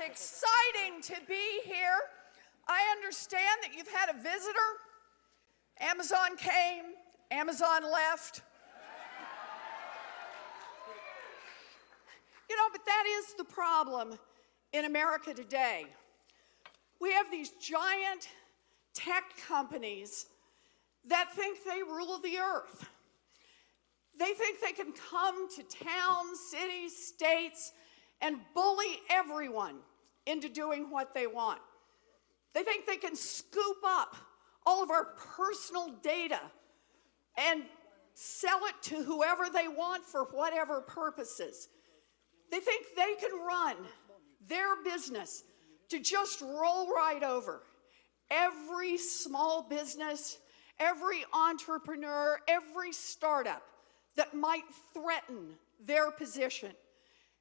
exciting to be here. I understand that you've had a visitor. Amazon came, Amazon left. You know, but that is the problem in America today. We have these giant tech companies that think they rule the earth. They think they can come to towns, cities, states, and bully everyone into doing what they want. They think they can scoop up all of our personal data and sell it to whoever they want for whatever purposes. They think they can run their business to just roll right over every small business, every entrepreneur, every startup that might threaten their position.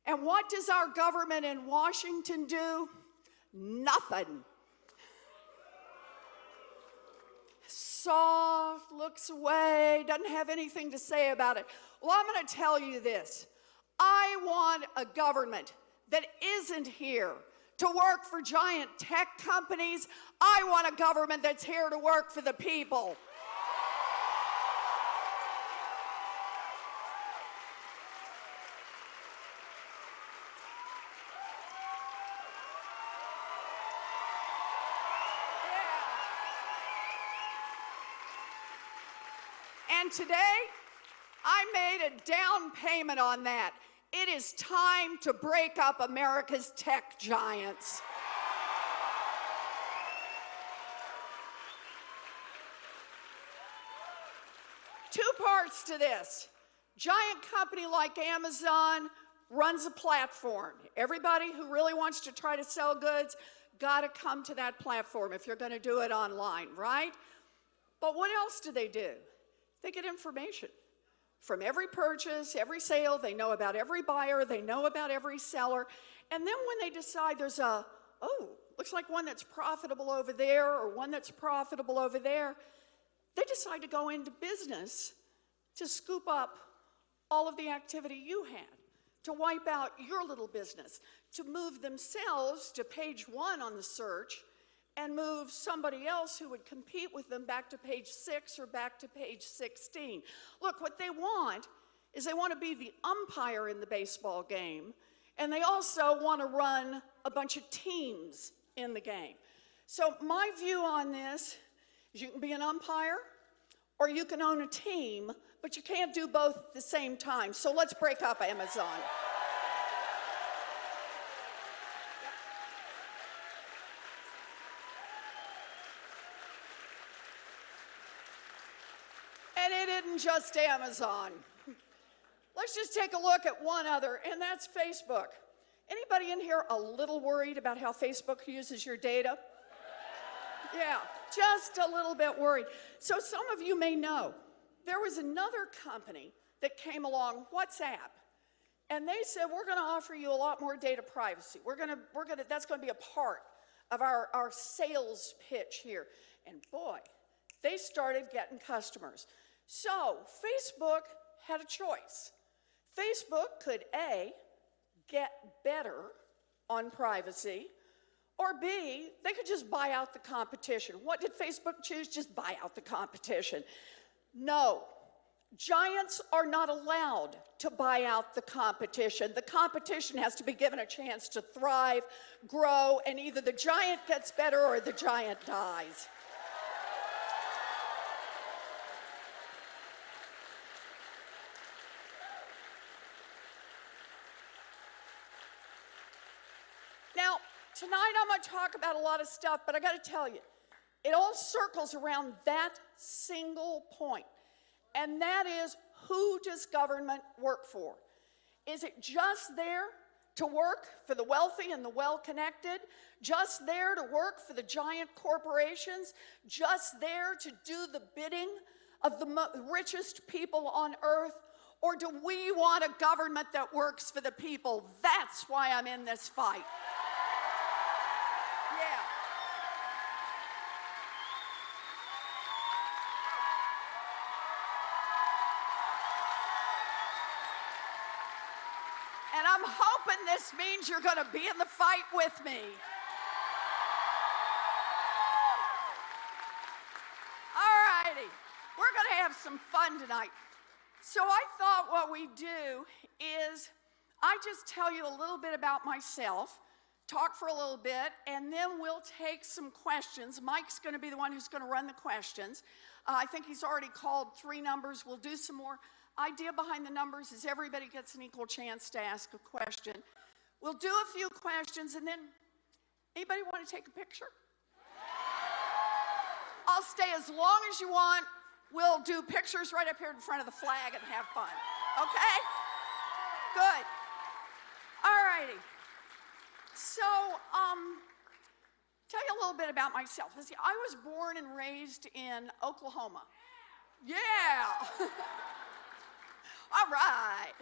And what does our government in Washington do? Nothing. Soft, looks away, doesn't have anything to say about it. Well, I'm going to tell you this. I want a government that isn't here to work for giant tech companies. I want a government that's here to work for the people. And today, I made a down payment on that. It is time to break up America's tech giants. Two parts to this. Giant company like Amazon runs a platform. Everybody who really wants to try to sell goods got to come to that platform if you're going to do it online, right? But what else do? They get information from every purchase, every sale. They know about every buyer. They know about every seller. And then when they decide there's looks like one that's profitable over there or one that's profitable over there, they decide to go into business to scoop up all of the activity you had, to wipe out your little business, to move themselves to page 1 on the search and move somebody else who would compete with them back to page 6 or back to page 16. Look, what they want is they want to be the umpire in the baseball game, and they also want to run a bunch of teams in the game. So my view on this is you can be an umpire or you can own a team, but you can't do both at the same time. So let's break up Amazon. And it isn't just Amazon. Let's just take a look at one other, and that's Facebook. Anybody in here a little worried about how Facebook uses your data? Yeah, just a little bit worried. So some of you may know, there was another company that came along, WhatsApp, and they said, we're going to offer you a lot more data privacy. That's going to be a part of our sales pitch here. And boy, they started getting customers. So Facebook had a choice. Facebook could A, get better on privacy, or B, they could just buy out the competition. What did Facebook choose? Just buy out the competition. No, giants are not allowed to buy out the competition. The competition has to be given a chance to thrive, grow, and either the giant gets better or the giant dies. Now, tonight I'm going to talk about a lot of stuff, but I got to tell you, it all circles around that single point, and that is, who does government work for? Is it just there to work for the wealthy and the well-connected? Just there to work for the giant corporations? Just there to do the bidding of the richest people on earth? Or do we want a government that works for the people? That's why I'm in this fight. And I'm I'm hoping this means you're going to be in the fight with me. All righty. We're going to have some fun tonight. So I thought what we do is I just tell you a little bit about myself, talk for a little bit, and then we'll take some questions. Mike's going to be the one who's going to run the questions. I think he's already called 3 numbers. We'll do some more. Idea behind the numbers is everybody gets an equal chance to ask a question. We'll do a few questions, and then anybody want to take a picture? I'll stay as long as you want. We'll do pictures right up here in front of the flag and have fun. Okay? Good. All righty. So, tell you a little bit about myself. See, I was born and raised in Oklahoma. Yeah. All right.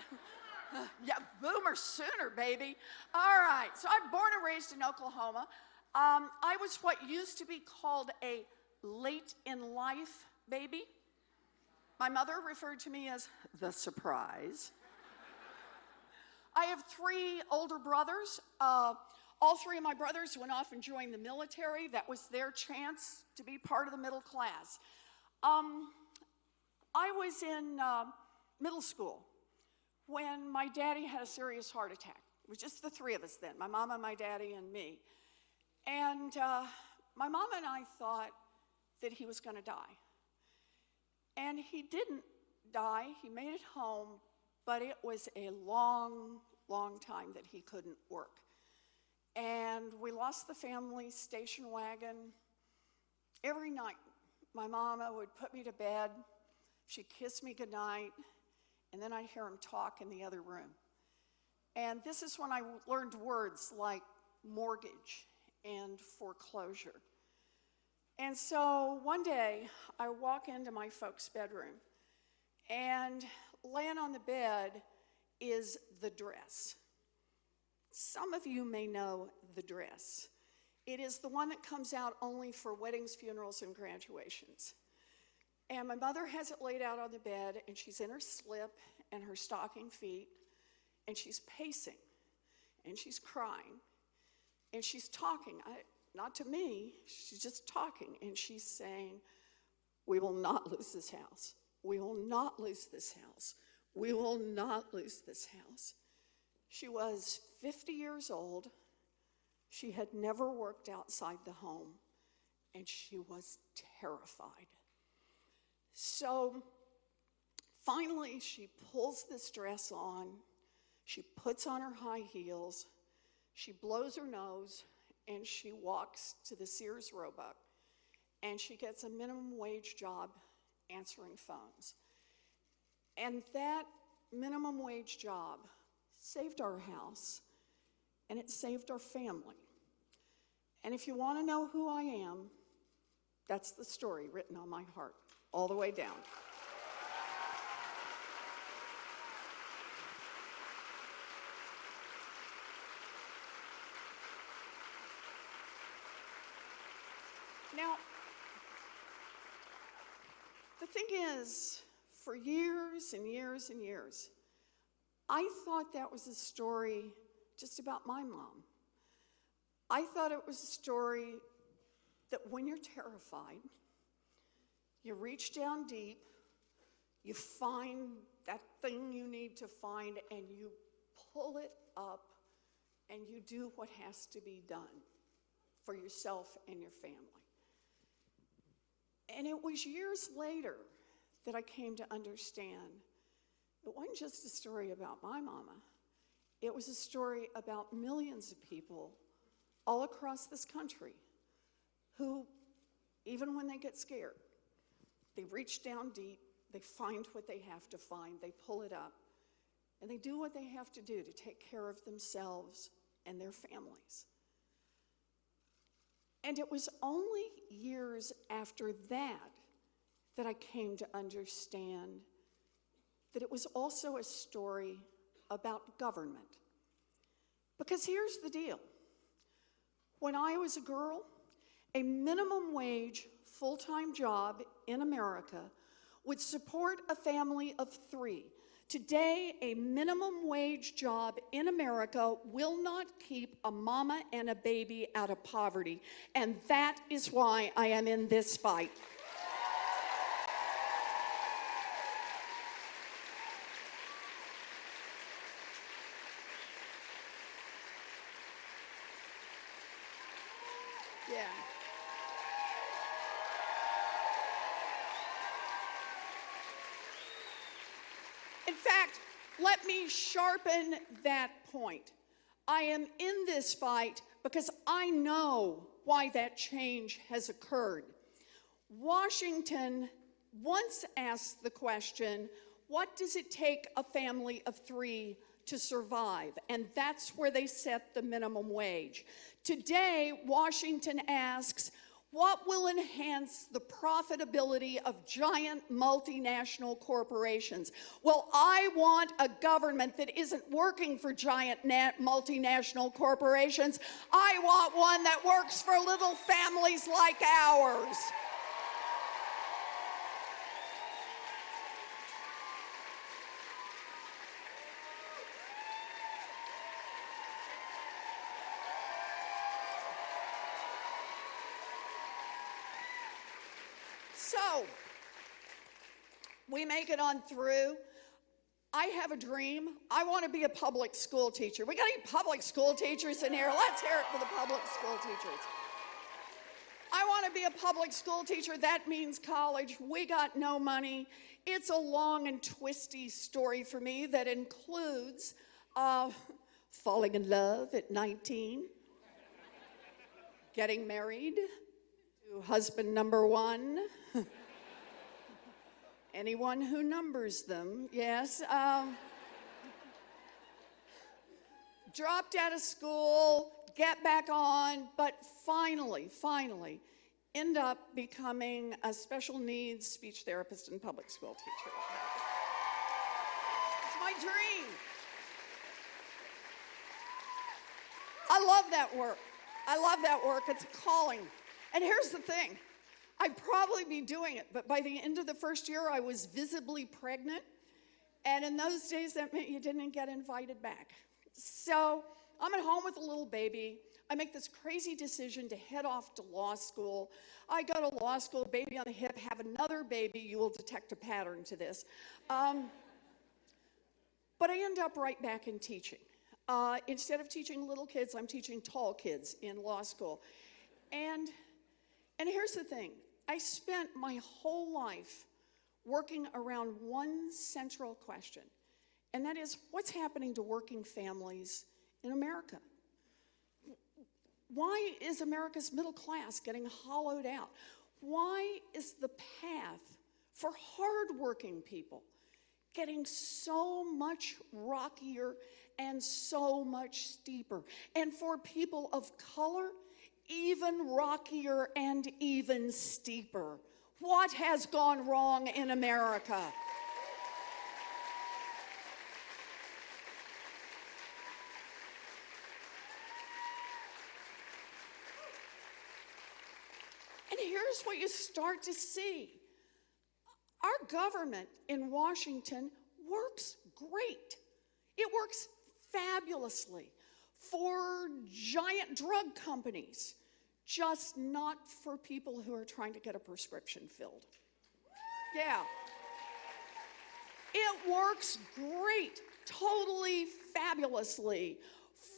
Yeah, boomer sooner, baby. All right. So I'm born and raised in Oklahoma. I was what used to be called a late in life baby. My mother referred to me as the surprise. I have 3 older brothers. All 3 of my brothers went off and joined the military. That was their chance to be part of the middle class. I was in middle school when my daddy had a serious heart attack. It was just the 3 of us then, my mama, my daddy, and me. And my mama and I thought that he was going to die. And he didn't die. He made it home, but it was a long, long time that he couldn't work. And we lost the family station wagon. Every night, my mama would put me to bed. She'd kiss me goodnight, and then I'd hear him talk in the other room. And this is when I learned words like mortgage and foreclosure. And so one day, I walk into my folks' bedroom, and laying on the bed is the dress. Some of you may know the dress. It is the one that comes out only for weddings, funerals, and graduations. And my mother has it laid out on the bed, and she's in her slip and her stocking feet, and she's pacing, and she's crying, and she's talking. Not to me, she's just talking, and she's saying, "We will not lose this house. We will not lose this house. We will not lose this house." She was 50 years old. She had never worked outside the home, and she was terrified. So finally, she pulls this dress on. She puts on her high heels. She blows her nose, and she walks to the Sears Roebuck, and she gets a minimum wage job answering phones. And that minimum wage job saved our house, and it saved our family. And if you want to know who I am, that's the story written on my heart, all the way down. Now, the thing is, for years and years and years, I thought that was a story just about my mom. I thought it was a story that when you're terrified, you reach down deep, you find that thing you need to find, and you pull it up, and you do what has to be done for yourself and your family. And it was years later that I came to understand it wasn't just a story about my mama. It was a story about millions of people all across this country who, even when they get scared, they reach down deep, they find what they have to find, they pull it up, and they do what they have to do to take care of themselves and their families. And it was only years after that I came to understand that it was also a story about government. Because here's the deal. When I was a girl, a minimum wage full-time job in America would support a family of 3. Today, a minimum wage job in America will not keep a mama and a baby out of poverty, and that is why I am in this fight. Yeah. In fact, let me sharpen that point. I am in this fight because I know why that change has occurred. Washington once asked the question, what does it take a family of 3 to survive? And that's where they set the minimum wage. Today, Washington asks, what will enhance the profitability of giant multinational corporations? Well, I want a government that isn't working for giant multinational corporations. I want one that works for little families like ours. So, we make it on through. I have a dream. I want to be a public school teacher. We got any public school teachers in here? Let's hear it for the public school teachers. I want to be a public school teacher. That means college. We got no money. It's a long and twisty story for me that includes falling in love at 19, getting married to husband number 1, anyone who numbers them, yes. Dropped out of school, get back on, but finally, end up becoming a special needs speech therapist and public school teacher. It's my dream. I love that work. I love that work. It's a calling. And here's the thing. I'd probably be doing it, but by the end of the first year, I was visibly pregnant. And in those days, that meant you didn't get invited back. So I'm at home with a little baby. I make this crazy decision to head off to law school. I go to law school, baby on the hip, have another baby. You will detect a pattern to this. But I end up right back in teaching. Instead of teaching little kids, I'm teaching tall kids in law school. And here's the thing. I spent my whole life working around one central question, and that is, what's happening to working families in America? Why is America's middle class getting hollowed out? Why is the path for hardworking people getting so much rockier and so much steeper? And for people of color, even rockier and even steeper. What has gone wrong in America? And here's what you start to see. Our government in Washington works great. It works fabulously for giant drug companies, just not for people who are trying to get a prescription filled. Yeah. It works great, totally fabulously,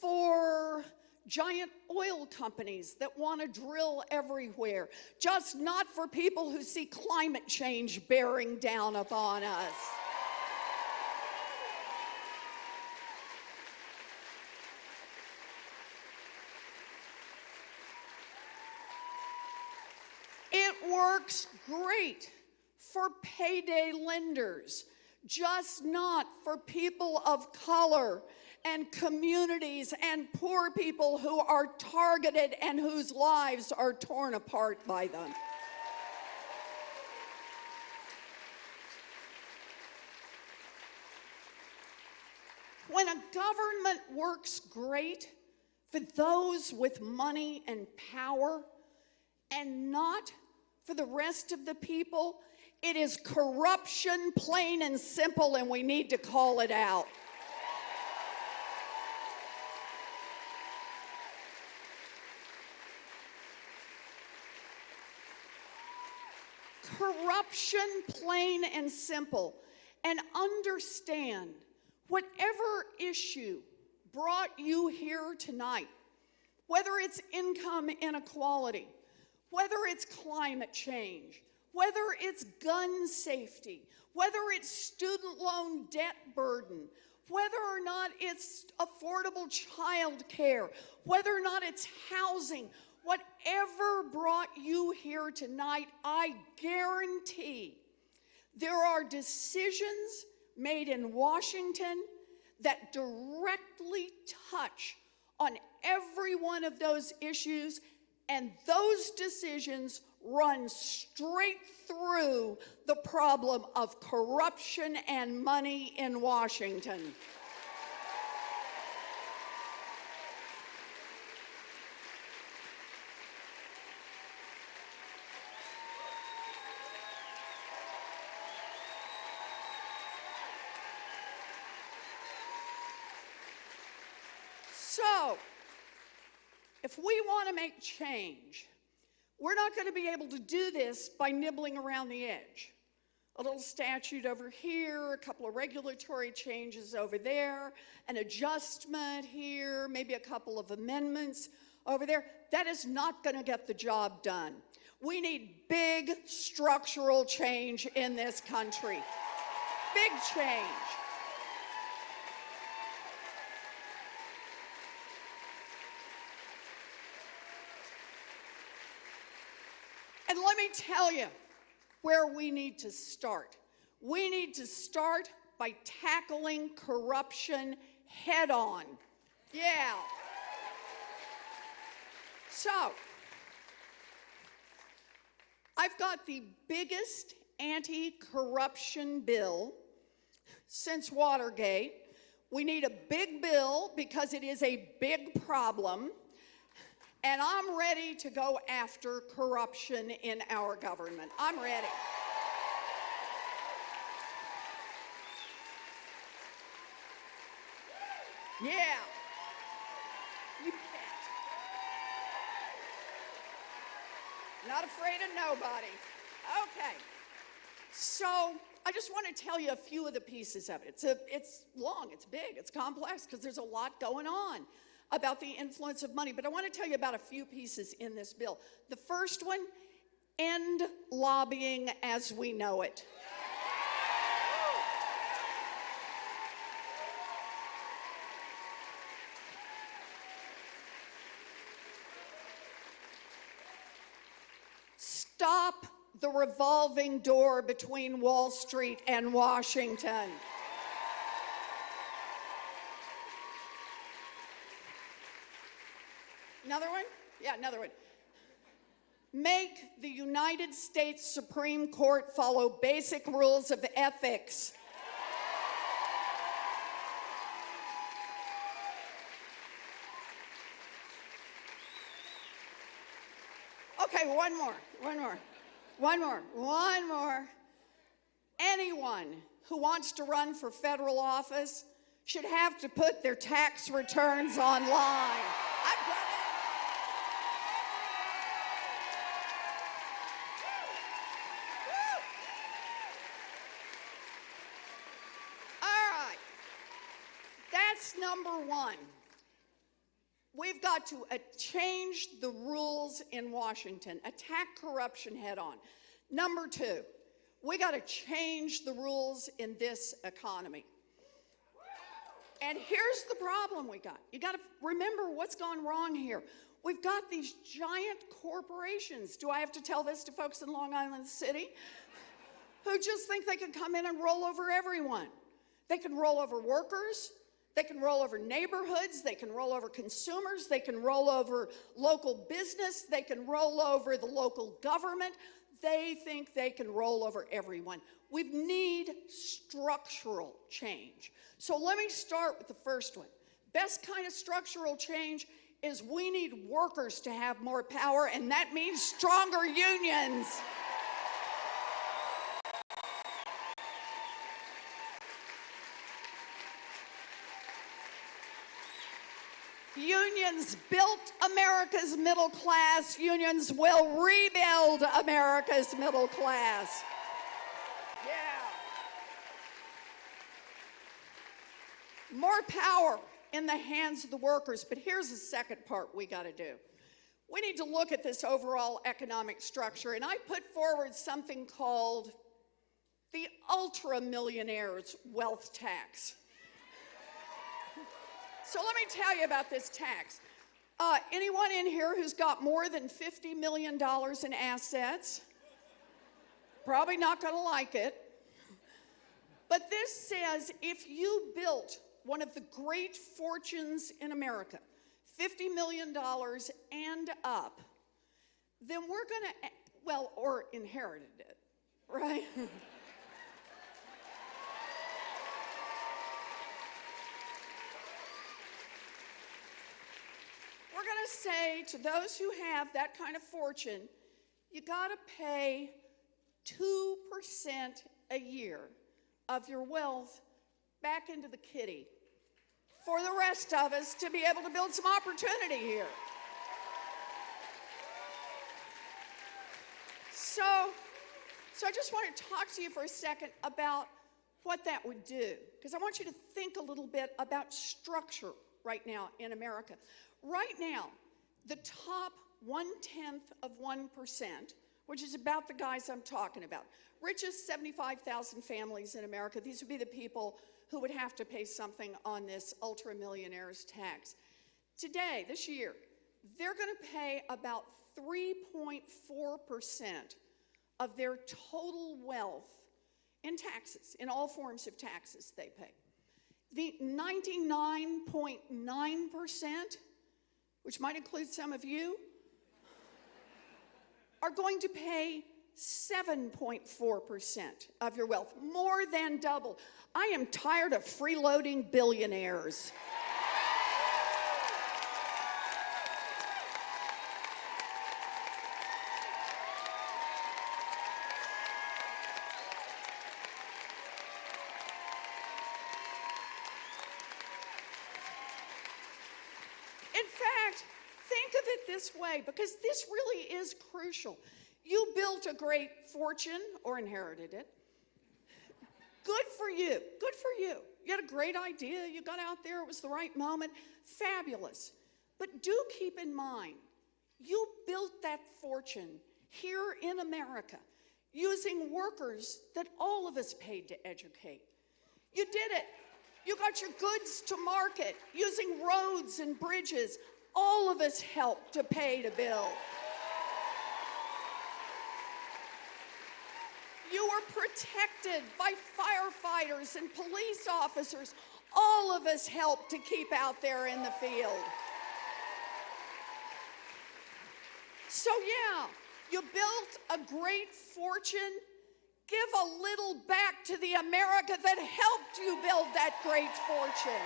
for giant oil companies that want to drill everywhere, just not for people who see climate change bearing down upon us. It works great for payday lenders, just not for people of color and communities and poor people who are targeted and whose lives are torn apart by them. When a government works great for those with money and power and not for the rest of the people, It is corruption, plain and simple, and we need to call it out. Corruption, plain and simple. And understand, whatever issue brought you here tonight, whether it's income inequality, whether it's climate change, whether it's gun safety, whether it's student loan debt burden, whether or not it's affordable child care, whether or not it's housing, whatever brought you here tonight, I guarantee there are decisions made in Washington that directly touch on every one of those issues, and those decisions run straight through the problem of corruption and money in Washington. So, if we want to make change, we're not going to be able to do this by nibbling around the edge. A little statute over here, a couple of regulatory changes over there, an adjustment here, maybe a couple of amendments over there. That is not going to get the job done. We need big structural change in this country. Big change. And let me tell you where we need to start. We need to start by tackling corruption head on. Yeah. So, I've got the biggest anti-corruption bill since Watergate. We need a big bill because it is a big problem. And I'm ready to go after corruption in our government. I'm ready. Yeah. You bet. Not afraid of nobody. Okay. So I just want to tell you a few of the pieces of it. It's long, it's big, it's complex, because there's a lot going on about the influence of money. But I want to tell you about a few pieces in this bill. The first one, end lobbying as we know it. Stop the revolving door between Wall Street and Washington. Another one? Yeah, another one. Make the United States Supreme Court follow basic rules of ethics. Okay, one more. Anyone who wants to run for federal office should have to put their tax returns online. I've got it. All right. That's number one. We've got to change the rules in Washington, attack corruption head on. Number two, we got to change the rules in this economy. And here's the problem we got. You got to remember what's gone wrong here. We've got these giant corporations. Do I have to tell this to folks in Long Island City? Who just think they can come in and roll over everyone. They can roll over workers. They can roll over neighborhoods, they can roll over consumers, they can roll over local business, they can roll over the local government. They think they can roll over everyone. We need structural change. So let me start with the first one. Best kind of structural change is we need workers to have more power, and that means stronger unions. Unions built America's middle class. Unions will rebuild America's middle class. Yeah. More power in the hands of the workers. But here's the second part we got to do. We need to look at this overall economic structure, and I put forward something called the ultra-millionaire's wealth tax. So let me tell you about this tax. Anyone in here who's got more than $50 million in assets? Probably not going to like it. But this says if you built one of the great fortunes in America, $50 million and up, then we're going to, well, or inherited it, right? We're going to say to those who have that kind of fortune, you got to pay 2% a year of your wealth back into the kitty for the rest of us to be able to build some opportunity here. So I just want to talk to you for a second about what that would do, because I want you to think a little bit about structure right now in America. Right now, the top 0.1%, which is about the guys I'm talking about, richest 75,000 families in America, these would be the people who would have to pay something on this ultra-millionaires tax. Today, this year, they're going to pay about 3.4% of their total wealth in taxes, in all forms of taxes they pay. The 99.9%, which might include some of you, are going to pay 7.4% of your wealth, more than double. I am tired of freeloading billionaires. In fact, think of it this way, because this really is crucial. You built a great fortune or inherited it. Good for you. Good for you. You had a great idea. You got out there. It was the right moment. Fabulous. But do keep in mind, you built that fortune here in America using workers that all of us paid to educate. You did it. You got your goods to market using roads and bridges. All of us helped to pay to build. You were protected by firefighters and police officers. All of us helped to keep out there in the field. So yeah, you built a great fortune. Give a little back to the America that helped you build that great fortune.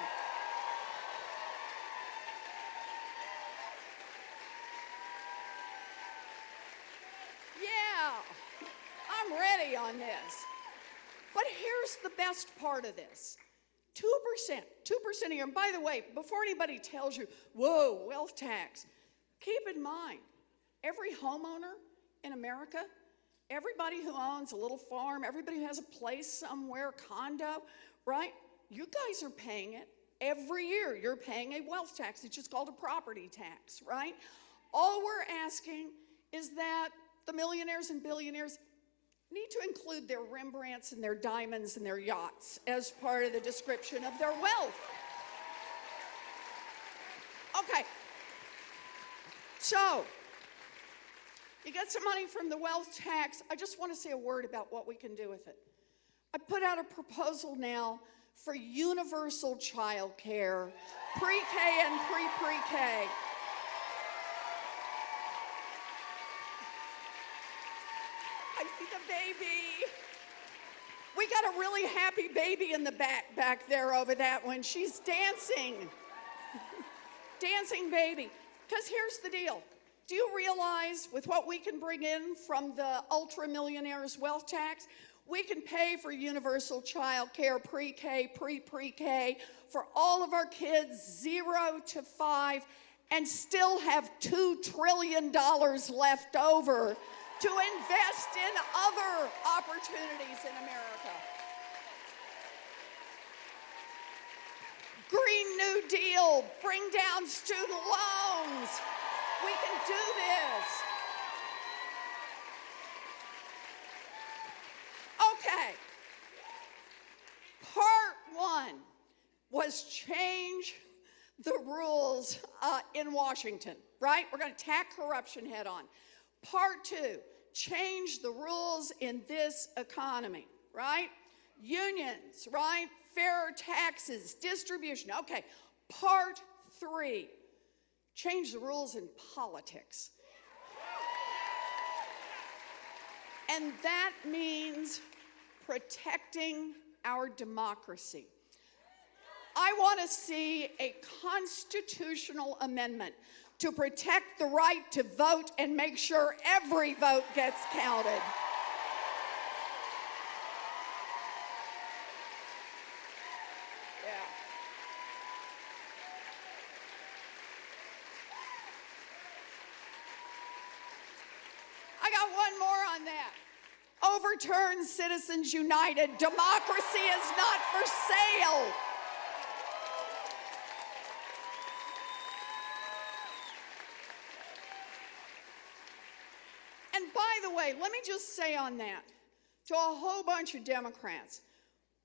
Yeah, I'm ready on this. But here's the best part of this. 2% a year. And by the way, before anybody tells you, whoa, wealth tax, keep in mind, every homeowner in America, everybody who owns a little farm, everybody who has a place somewhere, condo, right? You guys are paying it. Every year you're paying a wealth tax. It's just called a property tax, right? All we're asking is that the millionaires and billionaires need to include their Rembrandts and their diamonds and their yachts as part of the description of their wealth. Okay. So, you get some money from the wealth tax. I just want to say a word about what we can do with it. I put out a proposal now for universal child care, pre-K and pre-pre-K. I see the baby. We got a really happy baby in the back there over that one. She's dancing. Dancing baby. Because here's the deal. Do you realize with what we can bring in from the ultra-millionaires wealth tax, we can pay for universal child care pre-K, pre-pre-K for all of our kids 0 to 5 and still have $2 trillion left over to invest in other opportunities in America. Green New Deal, bring down student loans. We can do this. Okay. Part 1 was change the rules in Washington, right? We're going to tack corruption head on. Part 2, change the rules in this economy, right? Unions, right? Fairer taxes, distribution. Okay, part 3, change the rules in politics. And that means protecting our democracy. I want to see a constitutional amendment to protect the right to vote and make sure every vote gets counted. Yeah. I got one more on that. Overturn Citizens United. Democracy is not for sale. And by the way, let me just say on that, to a whole bunch of Democrats,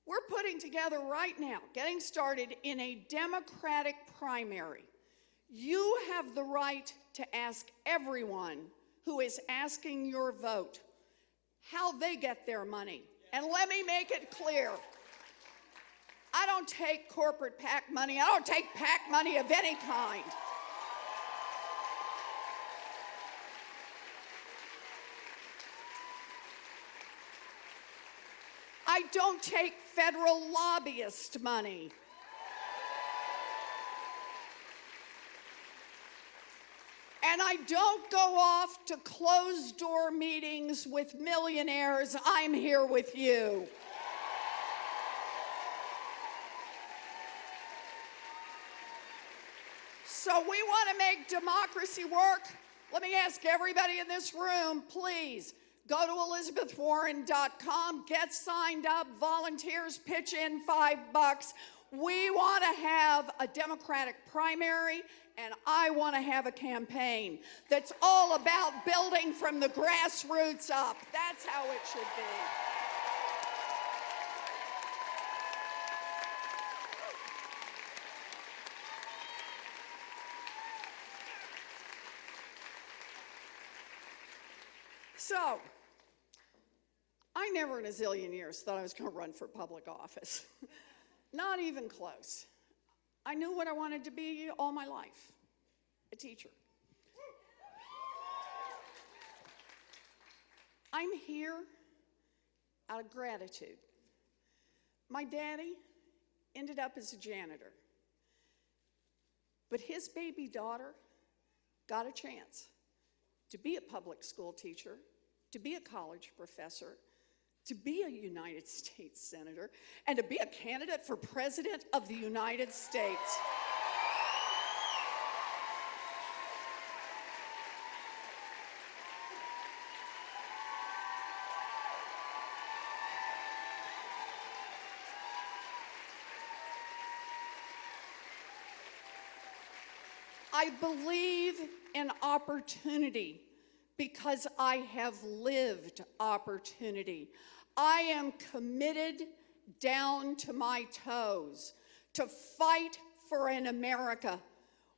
we're putting together right now, getting started in a Democratic primary. You have the right to ask everyone who is asking your vote how they get their money. And let me make it clear, I don't take corporate PAC money. I don't take PAC money of any kind. I don't take federal lobbyist money. And I don't go off to closed-door meetings with millionaires. I'm here with you. So we want to make democracy work. Let me ask everybody in this room, please, go to ElizabethWarren.com, get signed up, volunteers, pitch in $5. We want to have a Democratic primary, and I want to have a campaign that's all about building from the grassroots up. That's how it should be. So, I never in a zillion years thought I was going to run for public office. Not even close. I knew what I wanted to be all my life, a teacher. I'm here out of gratitude. My daddy ended up as a janitor, but his baby daughter got a chance to be a public school teacher, to be a college professor, to be a United States Senator, and to be a candidate for President of the United States. I believe in opportunity because I have lived opportunity. I am committed down to my toes to fight for an America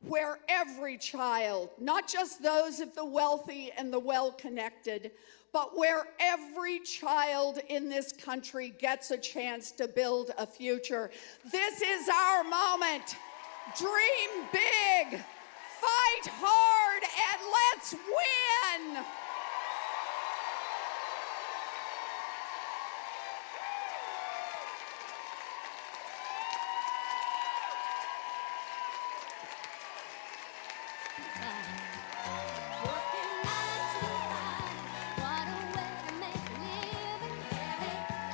where every child, not just those of the wealthy and the well-connected, but where every child in this country gets a chance to build a future. This is our moment. Dream big. Fight hard, and let's win!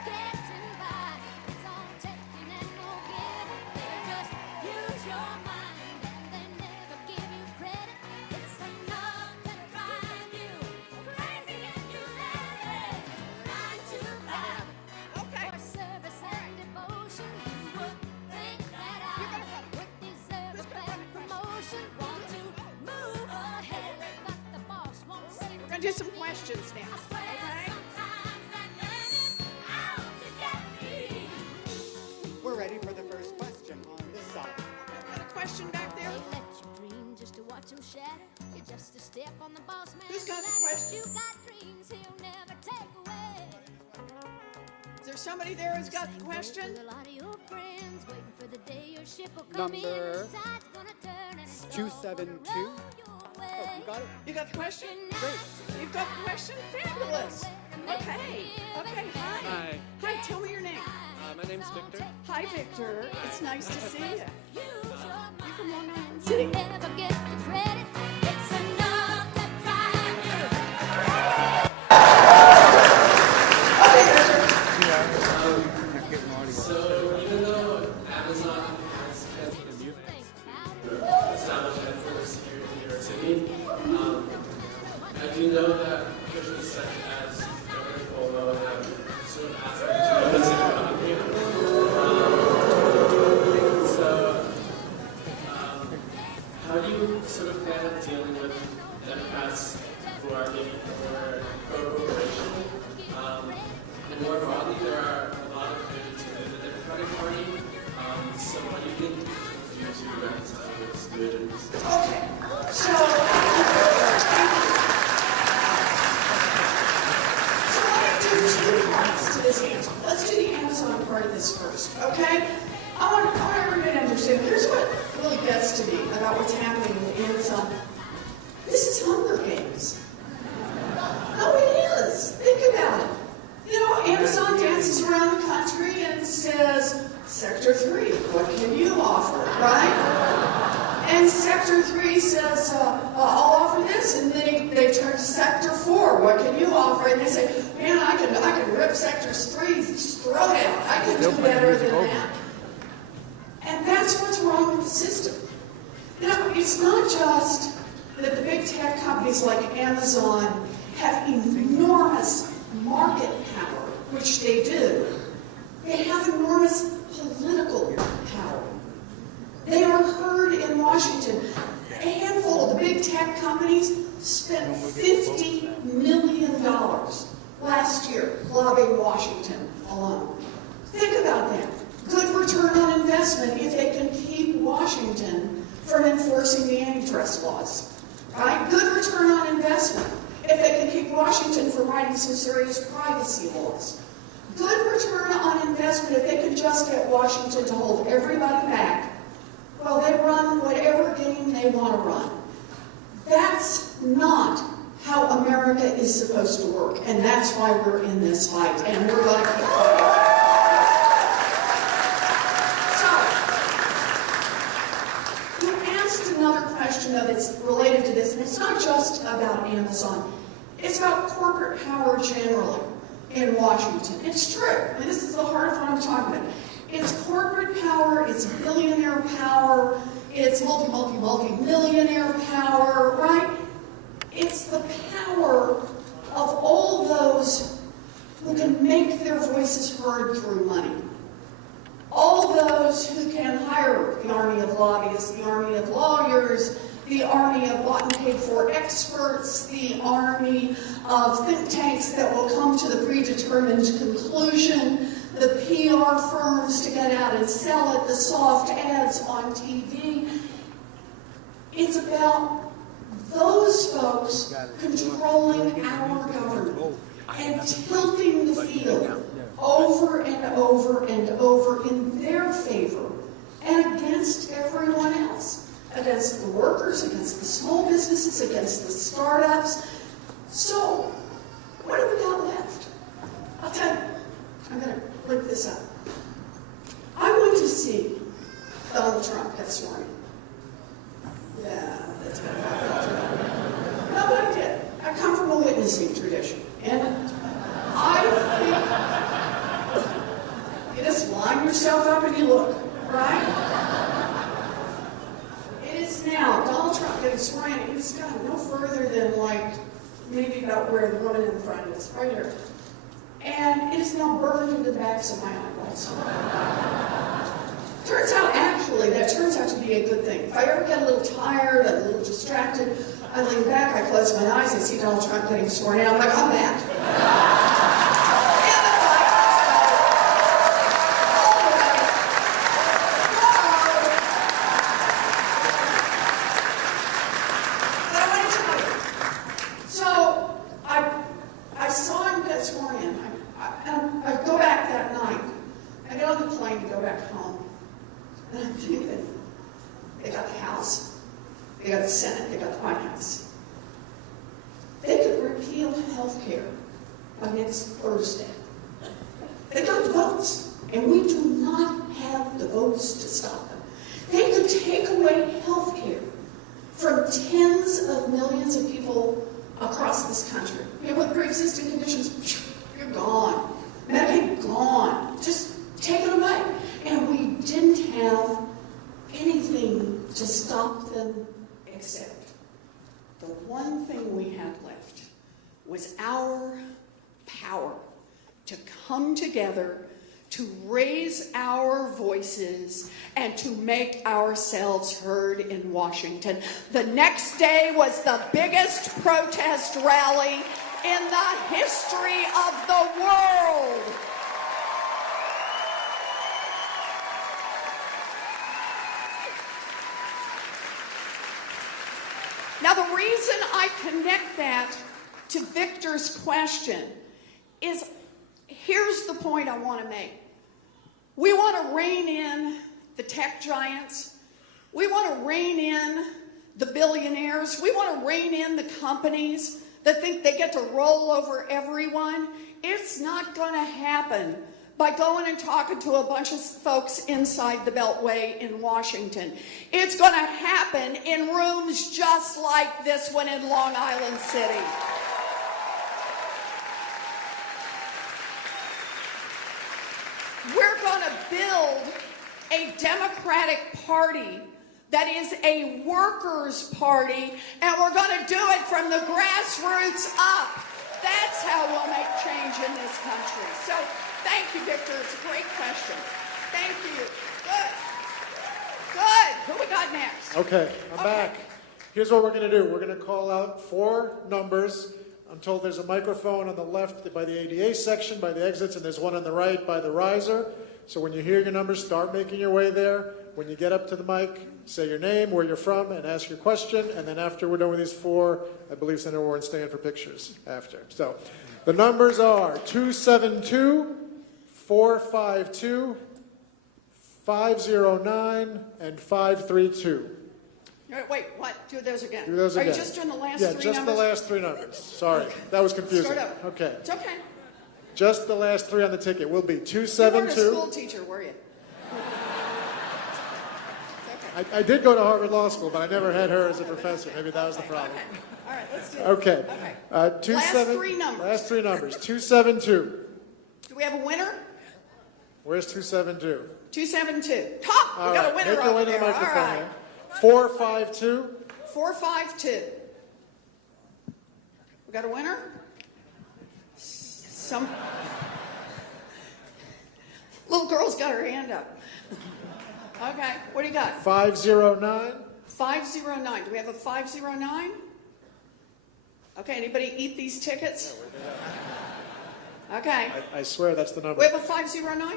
Getting by, it's all taking and no giving. They're just going to do some questions now, okay? We're ready for the first question on this side. Got a question back there? Who's got the question? Is there somebody there who's got the question? Number 272. Oh, you got it? You got the question? Great. You've got the question? Fabulous. Okay. Okay, hi. Hi. Hi, tell me your name. My name's Victor. Hi, Victor. It's nice to see you. You're from Long Island City. So even though Amazon has established headquarters here in New York City, I do know that officials such as Governor Cuomo have sort of asked them to open the economy. So how do you sort of plan on dealing with Democrats who are maybe more pro-corporation? And more broadly, there are a lot of critics within the Democratic Party. So what do you think you do to reconcile those divisions? Okay, so let me do two parts to this answer. Let's do the Amazon part of this first, okay? I want everybody to understand, here's what really gets to me about what's happening with Amazon. This is Hunger Games. No, it is. Think about it. You know, Amazon dances around the country and says, Sector 3, what can you offer, right? And Sector 3 says, I'll offer this, and then they turn to Sector 4, what can you offer? And they say, man, I can rip Sector 3's throat out. I can do better than that. And that's what's wrong with the system. Now, it's not just that the big tech companies like Amazon have enormous market power, which they do. They have enormous political power. They are heard in Washington. A handful of the big tech companies spent $50 million last year lobbying Washington alone. Think about that. Good return on investment if they can keep Washington from enforcing the antitrust laws. Right? Good return on investment if they can keep Washington from writing some serious privacy laws. Good return on investment if they can just get Washington to hold everybody back while they run whatever game they want to run. That's not how America is supposed to work, and that's why we're in this fight, and we're going to keep fighting. So, you asked another question, though, that's related to this, and it's not just about Amazon. It's about corporate power generally in Washington. It's true. I mean, this is the heart of what I'm talking about. It's corporate power, it's billionaire power, it's multi-millionaire power, right? It's the power of all those who can make their voices heard through money. All those who can hire the army of lobbyists, the army of lawyers, the army of bought and paid for experts, the army of think tanks that will come to the predetermined conclusion, the PR firms to get out and sell it, the soft ads on TV. It's about those folks controlling our government and tilting the field over and over and over in their favor and against everyone else. Against the workers, against the small businesses, against the startups. So, what have we got left? I'll tell you. I'm going to link this up. I went to see Donald Trump this morning. Yeah, that's what I thought. No, but I did. I come from a witnessing tradition. And I think you just line yourself up and you look, right? Now, Donald Trump getting sworn in, he's gotten no further than maybe about where the woman in the front is, right here. And it is now burned into the backs of my eyeballs. Turns out, actually, that turns out to be a good thing. If I ever get a little tired, a little distracted, I I lean back, I close my eyes, I see Donald Trump getting sworn in. I'm like, I'm back. And the light was all the way. But I want to tell you. So I saw him get sworn in. I go back that night. I get on the plane to go back home. And I'm thinking, they got the House, they got the Senate, they got the White House. They could repeal health care by next Thursday. They got the votes, and we do not have the votes to stop them. They could take away health care from tens of millions of people across this country. You know, with pre-existing conditions, you're gone. Medicaid, gone. Just take it away. And we didn't have anything to stop them except the one thing we had left was our power to come together, to raise our voices, and to make ourselves heard in Washington. The next day was the biggest protest rally in the history of the world. Now, the reason I connect that to Victor's question is, here's the point I want to make. We want to rein in the tech giants. We want to rein in the billionaires. We want to rein in the companies that think they get to roll over everyone. It's not going to happen by going and talking to a bunch of folks inside the Beltway in Washington. It's going to happen in rooms just like this one in Long Island City. We're going to build a Democratic Party that is a workers' party, and we're going to do it from the grassroots up. That's how we'll make change in this country. So thank you, Victor. It's a great question. Thank you. Good. Good. Who we got next? Okay, I'm back. Here's what we're going to do. We're going to call out 4 numbers. I'm told there's a microphone on the left by the ADA section, by the exits, and there's one on the right by the riser. So when you hear your numbers, start making your way there. When you get up to the mic, say your name, where you're from, and ask your question. And then after we're done with these 4, I believe Senator Warren's staying for pictures after. So the numbers are 272, 452, 509, and 532. Wait, what? Do those again. Do those again. Are you just doing the last 3 numbers? Yeah, just the last 3 numbers. Sorry, that was confusing. Start over. Okay. It's okay. Just the last 3 on the ticket will be You 272. weren't a school teacher, were you? It's okay. I did go to Harvard Law School, but I never had her as a professor. Maybe that was the problem. Okay. All right, let's do it. Okay. Okay. Last 3 numbers. Last 3 numbers. 272. Do we have a winner? Where's 272? 272. Ha! We got a winner Make your way over to there. the microphone, All right. man. 452. 452. We got a winner? Some little girl's got her hand up. Okay, what do you got? 509. 509. Do we have a 509? Okay, anybody eat these tickets? Okay. I swear that's the number. We have a 509?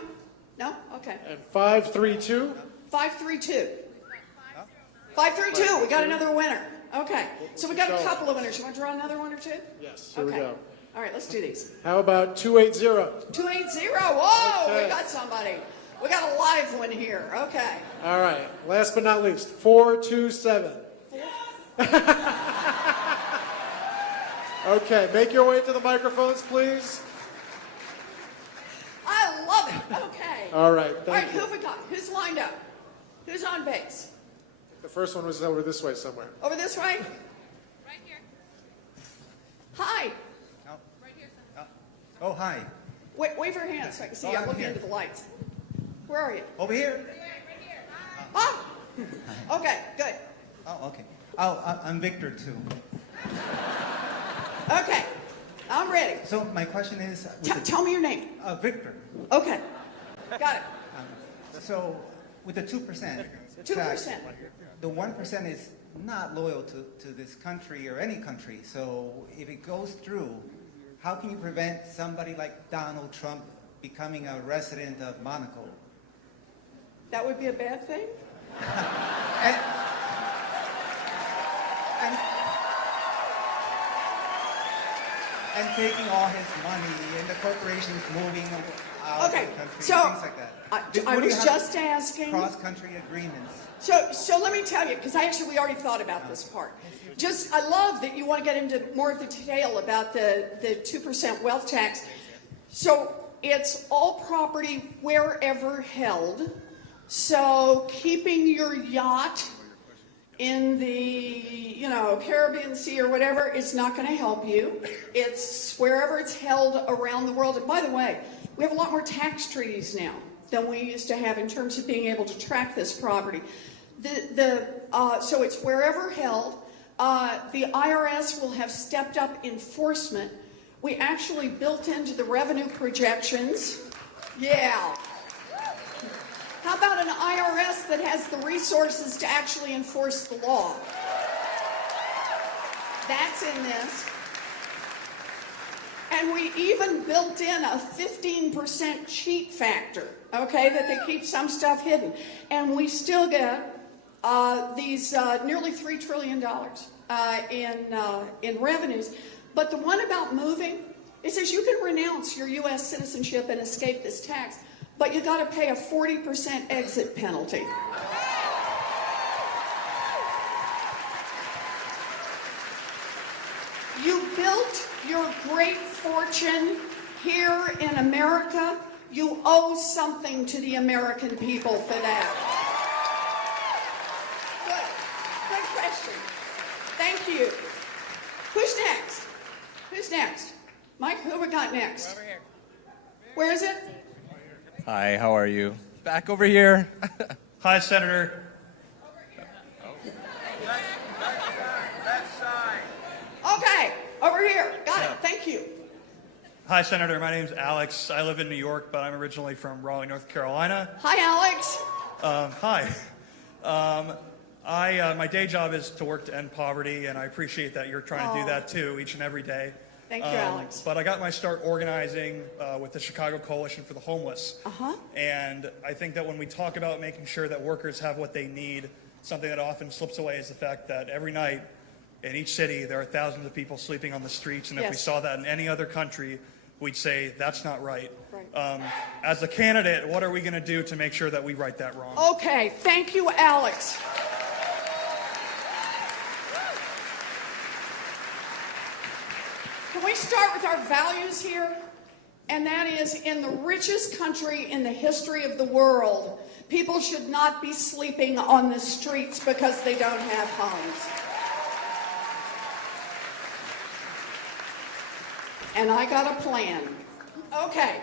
No? Okay. And 532. 532. 532. We got another winner. Okay. So we got a couple of winners. You want to draw another one or two? Yes, here we go. All right, let's do these. How about 280? 280. Whoa, Okay. we got somebody. We got a live one here. Okay. All right. Last but not least, 427. Okay, make your way to the microphones, please. I love it. Okay. All right, All right, thank you. who have we got? Who's lined up? Who's on base? The first one was over this way somewhere. Over this way? Right here. Hi. Oh. Right here, sir. Oh, hi. Wave your hand so I can see you. I'm I'm looking here. into the lights. Where are you? Over here. Ah. Okay, good. Oh, okay. Oh, I'm Victor too. Okay, I'm ready. So my question is, Tell me your name. Victor. Okay, got it. So with the 2%, 2%. the 1% is not loyal to this country or any country. So if it goes through, how can you prevent somebody like Donald Trump becoming a resident of Monaco? That would be a bad thing? And, and taking all his money and the corporations moving out Okay, of the country, so things like that. I Would you was have just asking. cross-country agreements. So let me tell you, because we already thought about this part. I love that you want to get into more of the detail about the 2% wealth tax. So it's all property wherever held. So keeping your yacht in the, Caribbean Sea or whatever is not going to help you. It's wherever it's held around the world. And by the way, we have a lot more tax treaties now than we used to have in terms of being able to track this property. So it's wherever held. The IRS will have stepped up enforcement. We actually built into the revenue projections. Yeah. How about an IRS that has the resources to actually enforce the law? That's in this. And we even built in a 15% cheat factor, okay, that they keep some stuff hidden. And we still get these nearly $3 trillion in revenues. But the one about moving, it says you can renounce your U.S. citizenship and escape this tax, but you got to pay a 40% exit penalty. You built your great fortune here in America. You owe something to the American people for that. Good question. Thank you. Who's next? Who's next? Mike, who we got next? Over here. Where is it? Hi, how are you? Back over here. Hi, Senator. Okay, over here. Got it. Thank you. Hi, Senator. My name's Alex. I live in New York, but I'm originally from Raleigh, North Carolina. Hi, Alex. Hi. My day job is to work to end poverty, and I appreciate that you're trying to do that too each and every day. Thank you, Alex. But I got my start organizing with the Chicago Coalition for the Homeless. And I think that when we talk about making sure that workers have what they need, something that often slips away is the fact that every night in each city there are thousands of people sleeping on the streets. And if we saw that in any other country, we'd say that's not right. As a candidate, what are we going to do to make sure that we right that wrong? Okay, thank you, Alex. Can we start with our values here? And that is, in the richest country in the history of the world, people should not be sleeping on the streets because they don't have homes. And I got a plan. Okay,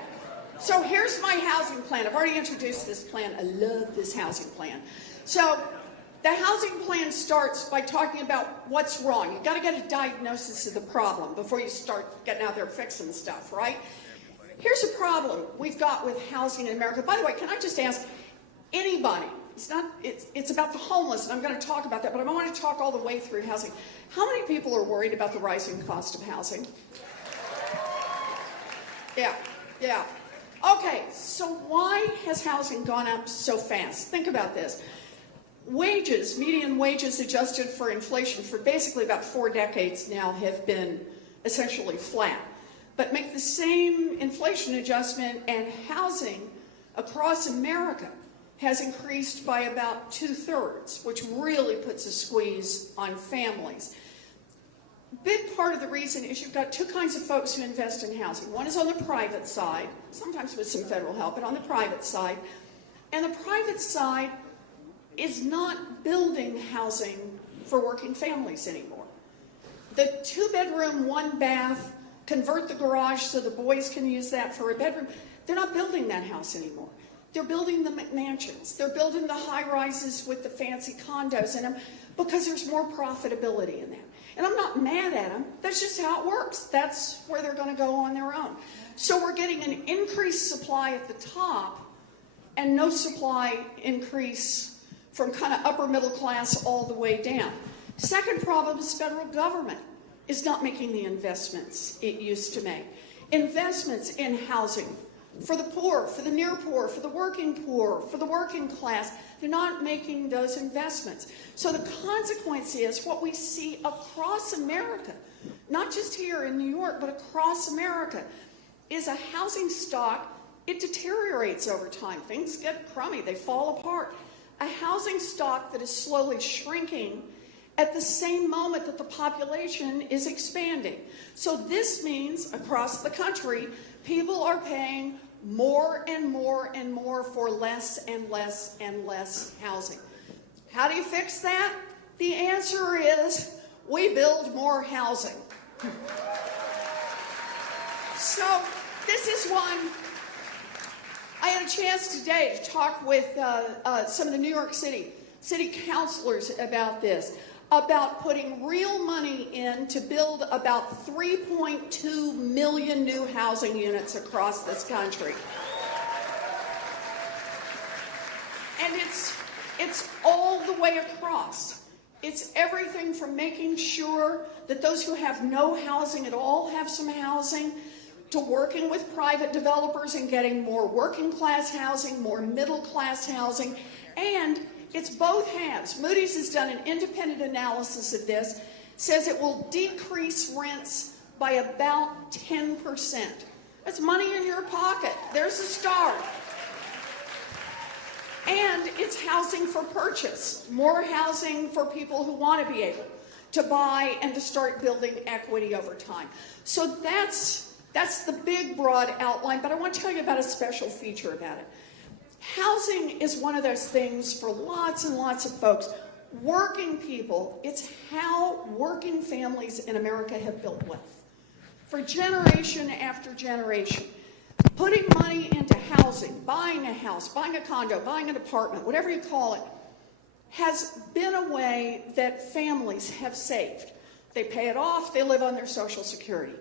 so here's my housing plan. I've already introduced this plan. I love this housing plan. So the housing plan starts by talking about what's wrong. You've got to get a diagnosis of the problem before you start getting out there fixing stuff, right? Here's a problem we've got with housing in America. By the way, can I just ask anybody, it's about the homeless, and I'm going to talk about that, but I want to talk all the way through housing. How many people are worried about the rising cost of housing? Yeah. Okay, so why has housing gone up so fast? Think about this. Wages, median wages adjusted for inflation for basically about 4 decades now have been essentially flat. But make the same inflation adjustment and housing across America has increased by about 2/3, which really puts a squeeze on families. Big part of the reason is you've got two kinds of folks who invest in housing. One is on the private side, sometimes with some federal help, but on the private side. And the private side is not building housing for working families anymore. The 2-bedroom, 1-bath, convert the garage so the boys can use that for a bedroom, they're not building that house anymore. They're building the McMansions. They're building the high-rises with the fancy condos in them because there's more profitability in that. And I'm not mad at them. That's just how it works. That's where they're going to go on their own. So we're getting an increased supply at the top and no supply increase from kind of upper middle class all the way down. Second problem is federal government is not making the investments it used to make. Investments in housing for the poor, for the near poor, for the working poor, for the working class. They're not making those investments. So the consequence is what we see across America, not just here in New York, but across America, is a housing stock. It deteriorates over time. Things get crummy, they fall apart. A housing stock that is slowly shrinking at the same moment that the population is expanding. So this means across the country, people are paying more and more and more for less and less and less housing. How do you fix that? The answer is we build more housing. So this is one. I had a chance today to talk with some of the New York City councilors about this, about putting real money in to build about 3.2 million new housing units across this country. And it's all the way across. It's everything from making sure that those who have no housing at all have some housing, to working with private developers and getting more working class housing, more middle class housing, and it's both halves. Moody's has done an independent analysis of this, says it will decrease rents by about 10%. That's money in your pocket. There's a start. And it's housing for purchase, more housing for people who want to be able to buy and to start building equity over time. So that's the big, broad outline, but I want to tell you about a special feature about it. Housing is one of those things for lots and lots of folks. Working people, it's how working families in America have built wealth. For generation after generation, putting money into housing, buying a house, buying a condo, buying an apartment, whatever you call it, has been a way that families have saved. They pay it off, they live on their Social Security.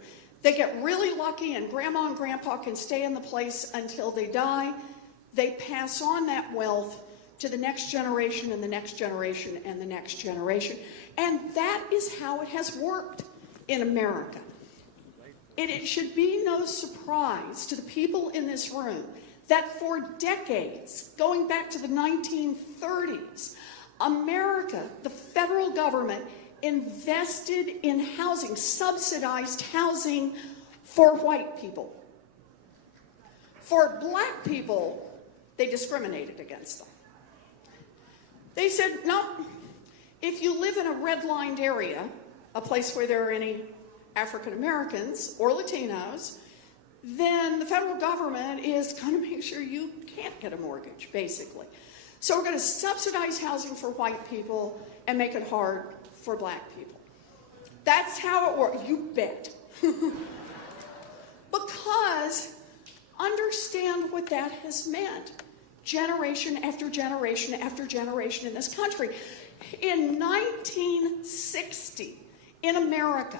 They get really lucky and grandma and grandpa can stay in the place until they die. They pass on that wealth to the next generation and the next generation and the next generation. And that is how it has worked in America. It should be no surprise to the people in this room that for decades, going back to the 1930s, America, the federal government, invested in housing, subsidized housing for white people. For black people, they discriminated against them. They said, no, if you live in a redlined area, a place where there are any African Americans or Latinos, then the federal government is going to make sure you can't get a mortgage, basically. So we're going to subsidize housing for white people and make it hard for black people. That's how it works. You bet. Because understand what that has meant. Generation after generation after generation in this country. In 1960, in America,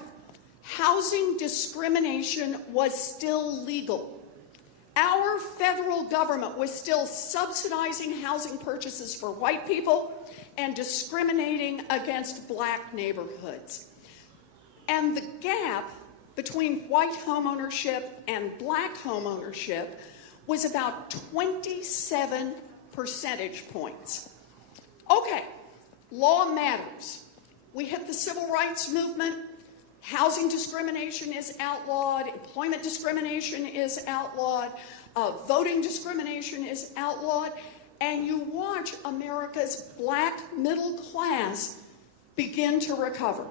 housing discrimination was still legal. Our federal government was still subsidizing housing purchases for white people and discriminating against black neighborhoods. And the gap between white homeownership and black homeownership was about 27 percentage points. Okay, law matters. We hit the civil rights movement. Housing discrimination is outlawed. Employment discrimination is outlawed. Voting discrimination is outlawed. And you watch America's black middle class begin to recover.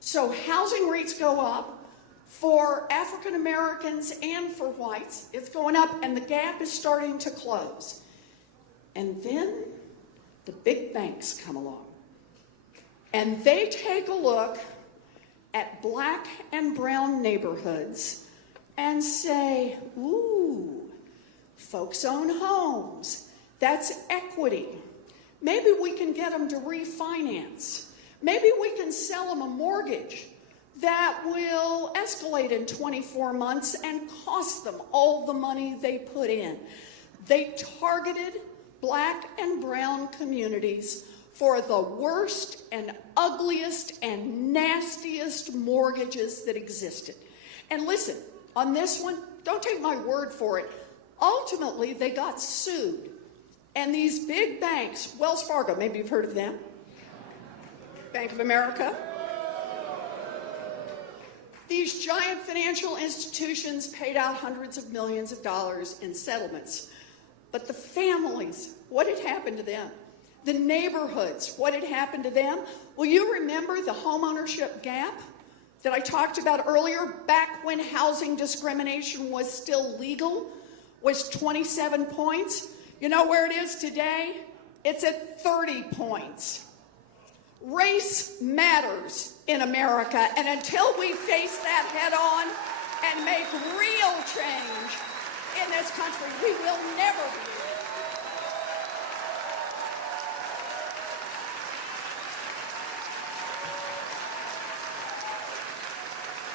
So housing rates go up for African Americans and for whites. It's going up and the gap is starting to close. And then the big banks come along and they take a look at black and brown neighborhoods and say, ooh, folks own homes. That's equity. Maybe we can get them to refinance. Maybe we can sell them a mortgage that will escalate in 24 months and cost them all the money they put in. They targeted black and brown communities for the worst and ugliest and nastiest mortgages that existed. And listen, on this one, don't take my word for it. Ultimately, they got sued. And these big banks, Wells Fargo, maybe you've heard of them, Bank of America, these giant financial institutions paid out hundreds of millions of dollars in settlements. But the families, what had happened to them? The neighborhoods, what had happened to them? Well, you remember the homeownership gap that I talked about earlier, back when housing discrimination was still legal, was 27 points. You know where it is today? It's at 30 points. Race matters in America, and until we face that head on and make real change in this country, we will never be.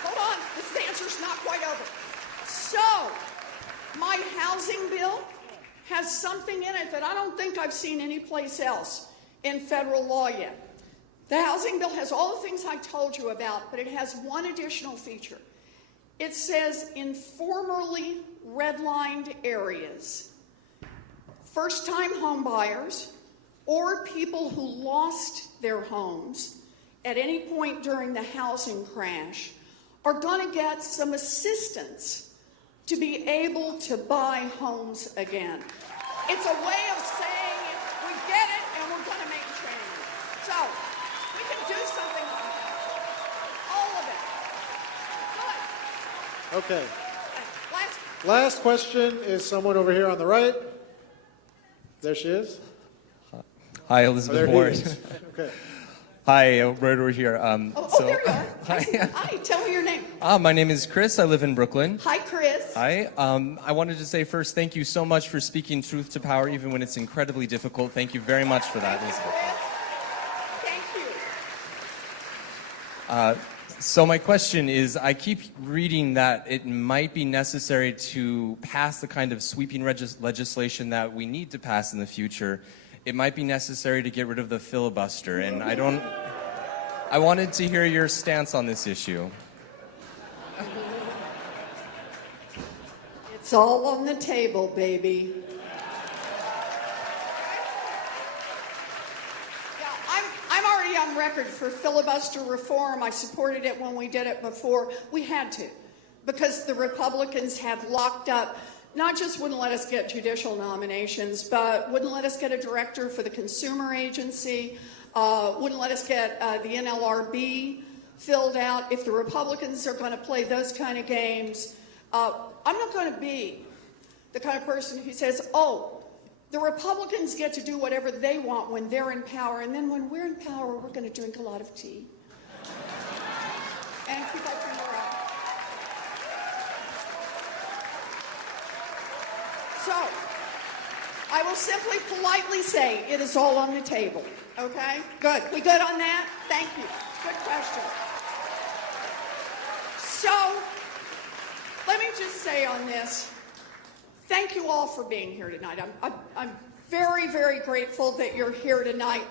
Hold on, this answer's not quite over. So, my housing bill has something in it that I don't think I've seen anyplace else in federal law yet. The housing bill has all the things I told you about, but it has one additional feature. It says in formerly redlined areas, first-time home buyers or people who lost their homes at any point during the housing crash are going to get some assistance to be able to buy homes again. It's a way of saying we get it and we're going to make change. So we can do something like that. All of it. Good. Okay. Last question is someone over here on the right. There she is. Hi, Oh, Elizabeth there he Ward. is. Okay. Hi, right over here. There you are. Hi, tell me your name. My name is Chris. I live in Brooklyn. Hi, Chris. Hi. I wanted to say first, thank you so much for speaking truth to power, even when it's incredibly difficult. Thank you very much for that, Elizabeth. Thank you. So my question is, I keep reading that it might be necessary to pass the kind of sweeping legislation that we need to pass in the future. It might be necessary to get rid of the filibuster, and I wanted to hear your stance on this issue. It's all on the table, baby. Yeah, I'm already on record for filibuster reform. I supported it when we did it before. We had to, because the Republicans have locked up, not just wouldn't let us get judicial nominations, but wouldn't let us get a director for the consumer agency, wouldn't let us get the NLRB filled out. If the Republicans are going to play those kind of games, I'm not going to be the kind of person who says, oh, the Republicans get to do whatever they want when they're in power, and then when we're in power, we're going to drink a lot of tea and keep our finger out. So, I will simply politely say it is all on the table, okay? Good. We good on that? Thank you. Good question. So, let me just say on this, thank you all for being here tonight. I'm very, very grateful that you're here tonight.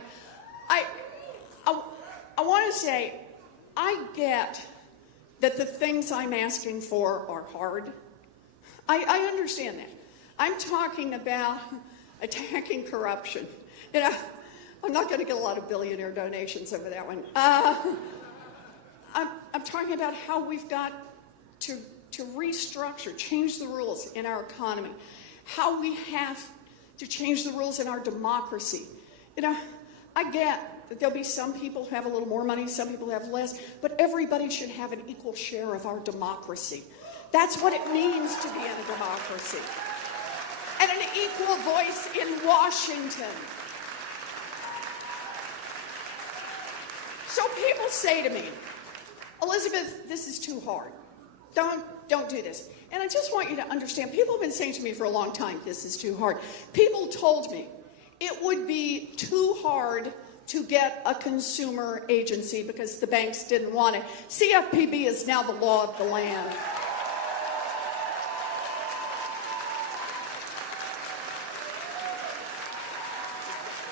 I want to say, I get that the things I'm asking for are hard. I understand that. I'm talking about attacking corruption. You know, I'm not going to get a lot of billionaire donations over that one. I'm talking about how we've got to restructure, change the rules in our economy, how we have to change the rules in our democracy. You know, I get that there'll be some people who have a little more money, some people who have less, but everybody should have an equal share of our democracy. That's what it means to be in a democracy. And an equal voice in Washington. So people say to me, Elizabeth, this is too hard. Don't do this. And I just want you to understand, people have been saying to me for a long time, this is too hard. People told me it would be too hard to get a consumer agency because the banks didn't want it. CFPB is now the law of the land.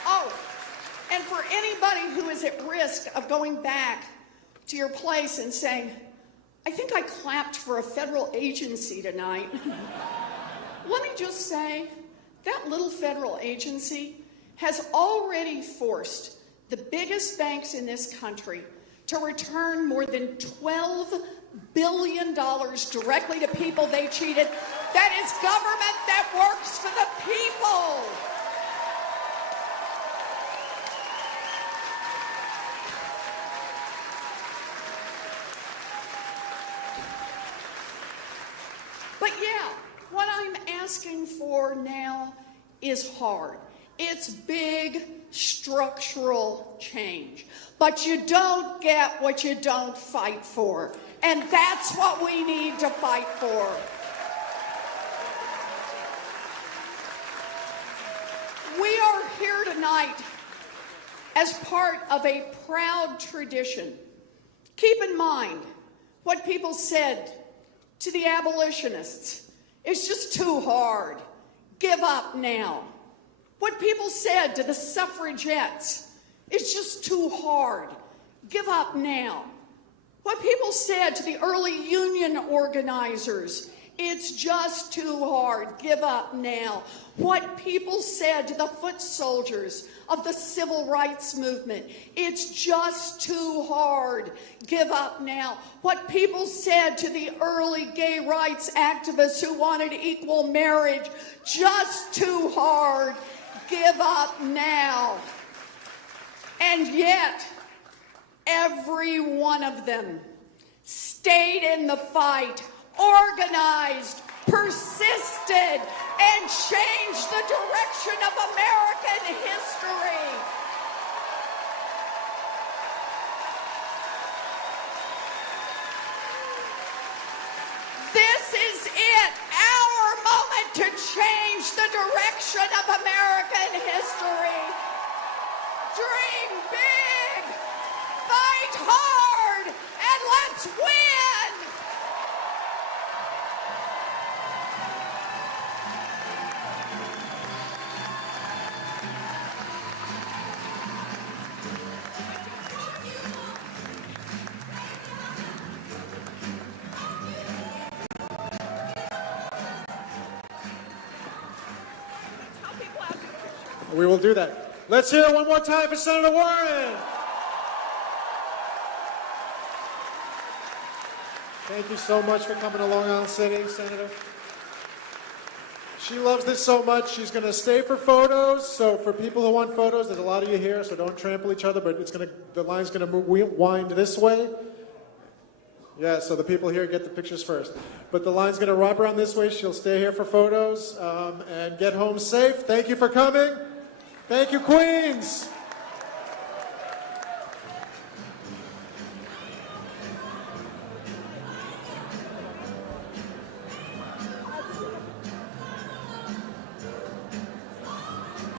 Oh, and for anybody who is at risk of going back to your place and saying, I think I clapped for a federal agency tonight. Let me just say, that little federal agency has already forced the biggest banks in this country to return more than $12 billion directly to people they cheated. That is government that works for the people. But yeah, what I'm asking for now is hard. It's big structural change. But you don't get what you don't fight for. And that's what we need to fight for. We are here tonight as part of a proud tradition. Keep in mind what people said to the abolitionists. It's just too hard. Give up now. What people said to the suffragettes. It's just too hard. Give up now. What people said to the early union organizers. It's just too hard. Give up now. What people said to the foot soldiers of the civil rights movement. It's just too hard. Give up now. What people said to the early gay rights activists who wanted equal marriage. Just too hard. Give up now. And yet, every one of them stayed in the fight, organized, persisted, and changed the direction of American history. This is it, our moment to change the direction of American history. Dream big, fight hard, and let's win! We will do that. Let's hear it one more time for Senator Warren. Thank you so much for coming to Long Island City, Senator. She loves this so much, she's going to stay for photos. So for people who want photos, there's a lot of you here, so don't trample each other, but the line's going to wind this way. Yeah, so the people here get the pictures first. But the line's going to wrap around this way. She'll stay here for photos and get home safe. Thank you for coming. Thank you, Queens.